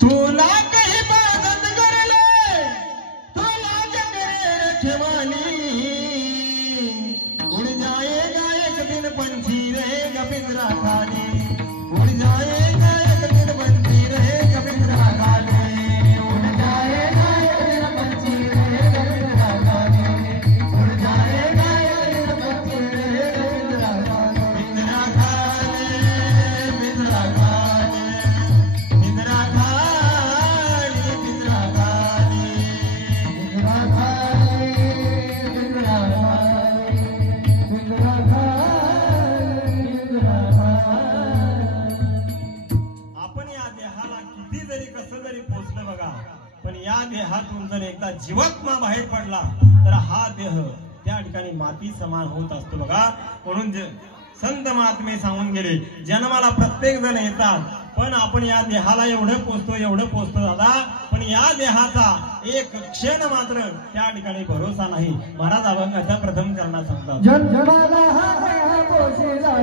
तुला काही मदत करले तुला जगरे ठेवानी उड़ जाएगा एक दिन पंछी रहेगा पिंजरा खाली उड़ जाएगा एक दिन पंछी रहेगा पिंजरा खाली उड़ जाएगा एक दिन पंछी रहेगा पिंजरा खाली उड़ जाएगा एक दिन पंछी रहेगा पिंजरा खाली पिंजरा खाली पिंजरा खाली पिंजरा खाली पिंजरा खाली पिंजरा खाली पिंजरा खाली पिंजरा खाली आपण या देहाला किती जरी कसं जरी पोचलं बघा पण या देहातून जर एकदा जीवात्मा बाहेर पडला तर हा देह त्या ठिकाणी माती समान होत असतो बघा म्हणून संत महात्मे सांगून गेले जन्माला प्रत्येक जण येतात पण आपण या देहाला एवढं पोचतो दादा पण या देहाचा एक क्षण मात्र त्या ठिकाणी भरोसा नाही महाराज अभंगाचा प्रथम करणार सांगतात जन्माला हा पोचेला